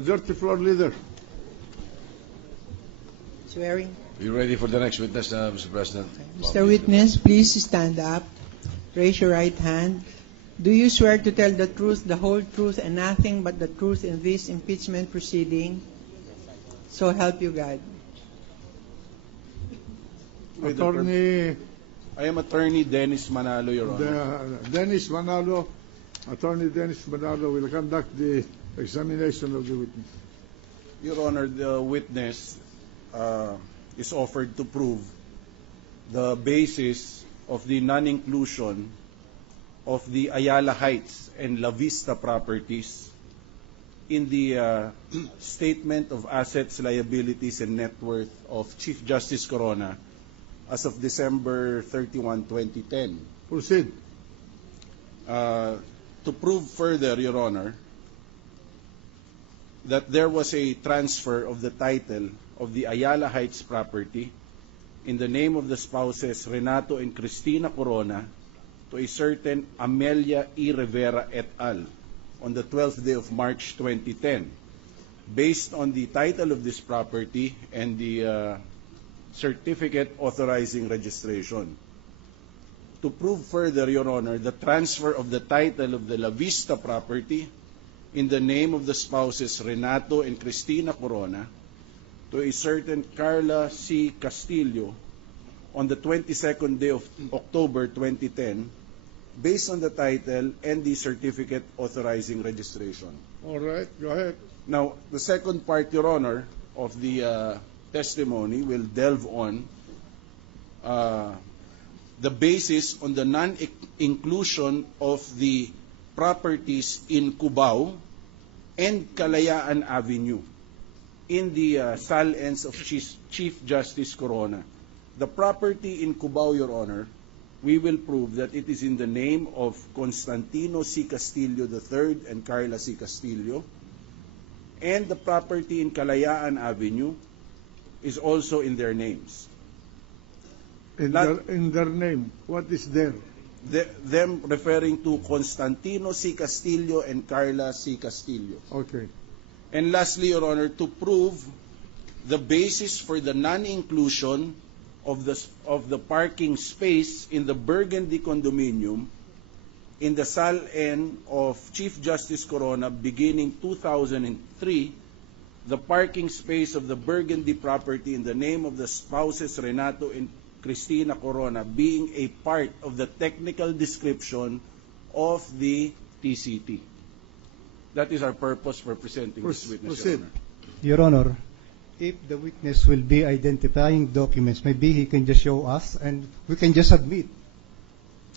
Majority Floor Leader. Swearing. Are you ready for the next witness, Mr. President? Mr. Witness, please stand up. Raise your right hand. Do you swear to tell the truth, the whole truth, and nothing but the truth in this impeachment proceeding? So help you God. Attorney I am Attorney Dennis Manalo, Your Honor. Dennis Manalo. Attorney Dennis Manalo will conduct the examination of the witness. Your Honor, the witness is offered to prove the basis of the non-inclusion of the Ayala Heights and La Vista properties in the Statement of Assets, Liabilities, and Net Worth of Chief Justice Corona as of December 31, 2010. Proceed. To prove further, Your Honor, that there was a transfer of the title of the Ayala Heights property in the name of the spouses Renato and Cristina Corona to a certain Amelia E. Rivera et al. On the 12th day of March 2010. Based on the title of this property and the certificate authorizing registration. To prove further, Your Honor, the transfer of the title of the La Vista property in the name of the spouses Renato and Cristina Corona to a certain Carla C. Castillo on the 22nd day of October 2010, based on the title and the certificate authorizing registration. All right, go ahead. Now, the second part, Your Honor, of the testimony will delve on the basis on the non-inclusion of the properties in Cubao and Kalayaan Avenue in the SAL-ends of Chief Justice Corona. The property in Cubao, Your Honor, we will prove that it is in the name of Constantino C. Castillo III and Carla C. Castillo, and the property in Kalayaan Avenue is also in their names. In their name, what is there? Them referring to Constantino C. Castillo and Carla C. Castillo. Okay. And lastly, Your Honor, to prove the basis for the non-inclusion of the parking space in the Burgundy condominium in the SAL-N of Chief Justice Corona beginning 2003, the parking space of the Burgundy property in the name of the spouses Renato and Cristina Corona being a part of the technical description of the TCT. That is our purpose for presenting this witness, Your Honor. Your Honor, if the witness will be identifying documents, maybe he can just show us and we can just admit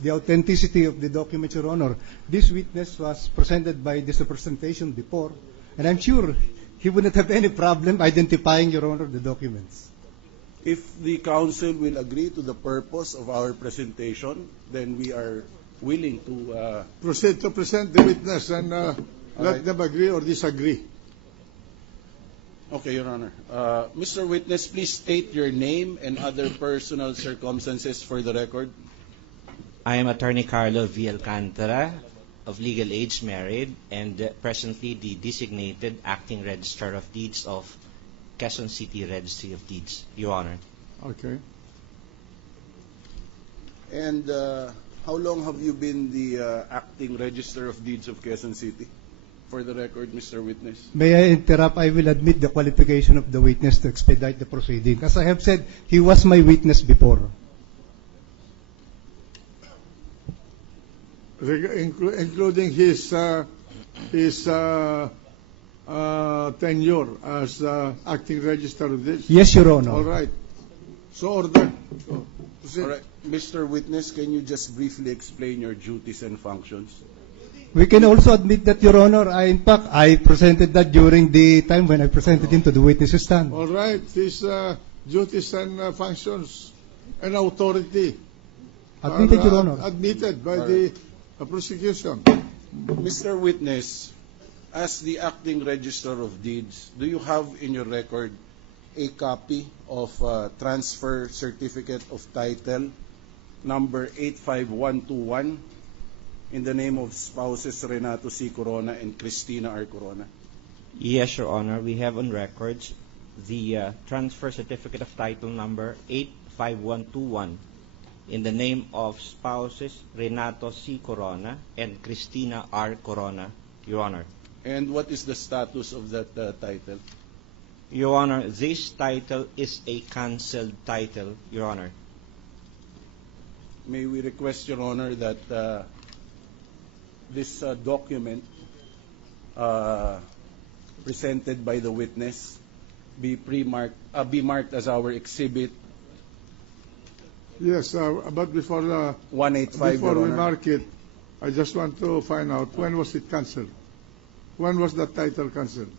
the authenticity of the documents, Your Honor. This witness was presented by this representation before, and I'm sure he wouldn't have any problem identifying, Your Honor, the documents. If the counsel will agree to the purpose of our presentation, then we are willing to proceed to present the witness and let right. them agree or disagree. Okay, Your Honor. Mr. Witness, please state your name and other personal circumstances for the record. I am Attorney Carlo V. Alcantara, of legal age, married, and presently the designated acting registrar of deeds of Quezon City Registry of Deeds, Your Honor. Okay. And how long have you been the acting register of deeds of Quezon City? For the record, Mr. Witness. May I interrupt? I will admit the qualification of the witness to expedite the proceeding. As I have said, he was my witness before. Including his tenure as acting register of this? Yes, Your Honor. All right. So ordered. All right. Mr. Witness, can you just briefly explain your duties and functions? We can also admit that, Your Honor, in fact, I presented that during the time when I presented him to the witness stand. All right. His duties and functions and authority Admitted, Your Honor. Admitted by the prosecution. Mr. Witness, as the acting register of deeds, do you have in your record a copy of transfer certificate of title number 85121 in the name of spouses Renato C. Corona and Cristina R. Corona? Yes, Your Honor. We have on records the transfer certificate of title number 85121 in the name of spouses Renato C. Corona and Cristina R. Corona, Your Honor. And what is the status of that title? Your Honor, this title is a cancelled title, Your Honor. May we request, Your Honor, that this document presented by the witness be marked as our exhibit Yes, but before 185, before Your we Honor. mark it, I just want to find out when was it cancelled? When was that title cancelled?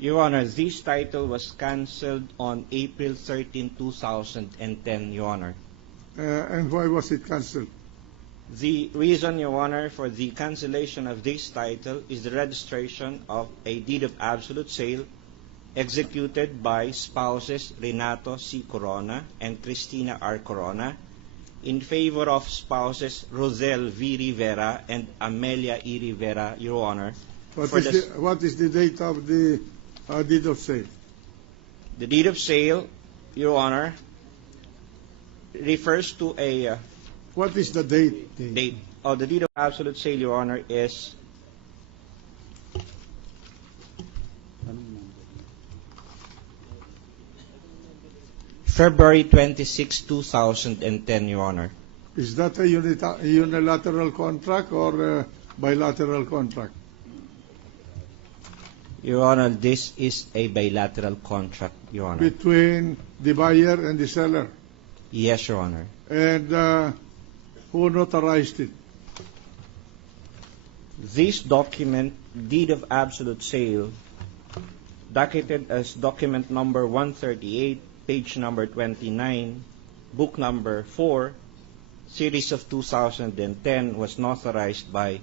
Your Honor, this title was cancelled on April 13, 2010, Your Honor. And why was it cancelled? The reason, Your Honor, for the cancellation of this title is the registration of a deed of absolute sale executed by spouses Renato C. Corona and Cristina R. Corona in favor of spouses Rosel V. Rivera and Amelia E. Rivera, Your Honor. What is the date of the deed of sale? The deed of sale, Your Honor, refers to a What is the date? date. Oh, the deed of absolute sale, Your Honor, is February 26, 2010, Your Honor. Is that a unilateral contract or a bilateral contract? Your Honor, this is a bilateral contract, Your Honor. Between the buyer and the seller? Yes, Your Honor. And who notarized it? This document, deed of absolute sale, docketed as document number 138, page number 29, book number 4, series of 2010, was notarized by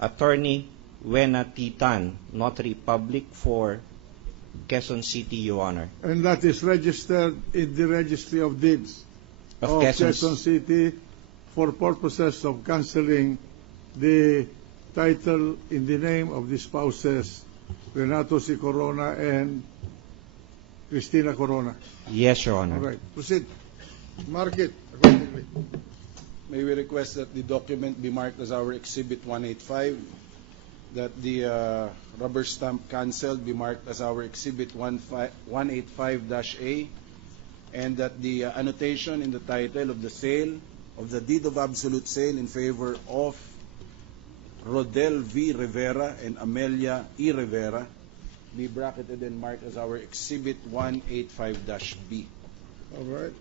Attorney Wena Titan, Notary Public for Quezon City, Your Honor. And that is registered in the Registry of Deeds Of of Quezon Quezon City for purposes of cancelling the title in the name of the spouses Renato C. Corona and Cristina Corona. Yes, Your Honor. All right, proceed. Mark it accordingly. May we request that the document be marked as our exhibit 185, that the rubber stamp cancelled be marked as our exhibit 185-A, and that the annotation in the title of the sale, of the deed of absolute sale in favor of Rodel V. Rivera and Amelia E. Rivera be bracketed and marked as our exhibit 185-B. All right.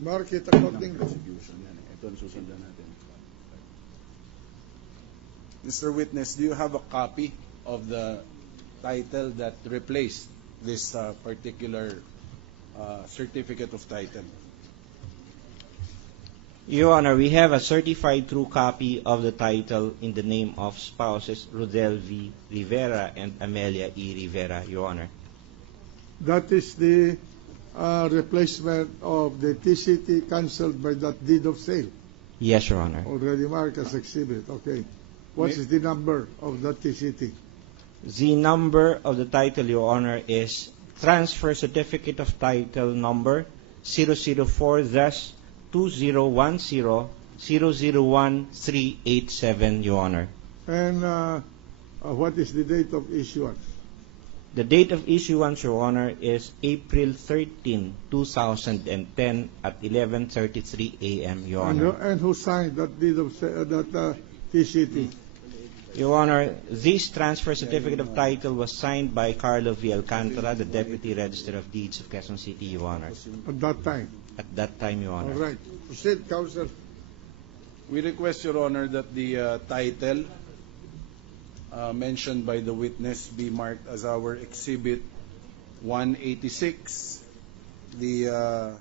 Mark it accordingly. Ito ang susundan natin. Mr. Witness, do you have a copy of the title that replaced this particular certificate of title? Your Honor, we have a certified true copy of the title in the name of spouses Rodel V. Rivera and Amelia E. Rivera, Your Honor. That is the replacement of the TCT cancelled by that deed of sale. Yes, Your Honor. Already marked as exhibit. Okay. What is the number of that TCT? The number of the title, Your Honor, is Transfer Certificate of Title number 004-2010-001387, Your Honor. And what is the date of issuance? The date of issuance, Your Honor, is April 13, 2010 at 11:33 a.m., Your Honor. And who signed that deed of that TCT? Your Honor, this transfer certificate of title was signed by Carlo V. Alcantara, the Deputy Register of Deeds of Quezon City, Your Honor. At that time. At that time, Your Honor. All right. Proceed, Counsel. We request, Your Honor, that the title mentioned by the witness be marked as our exhibit 186. The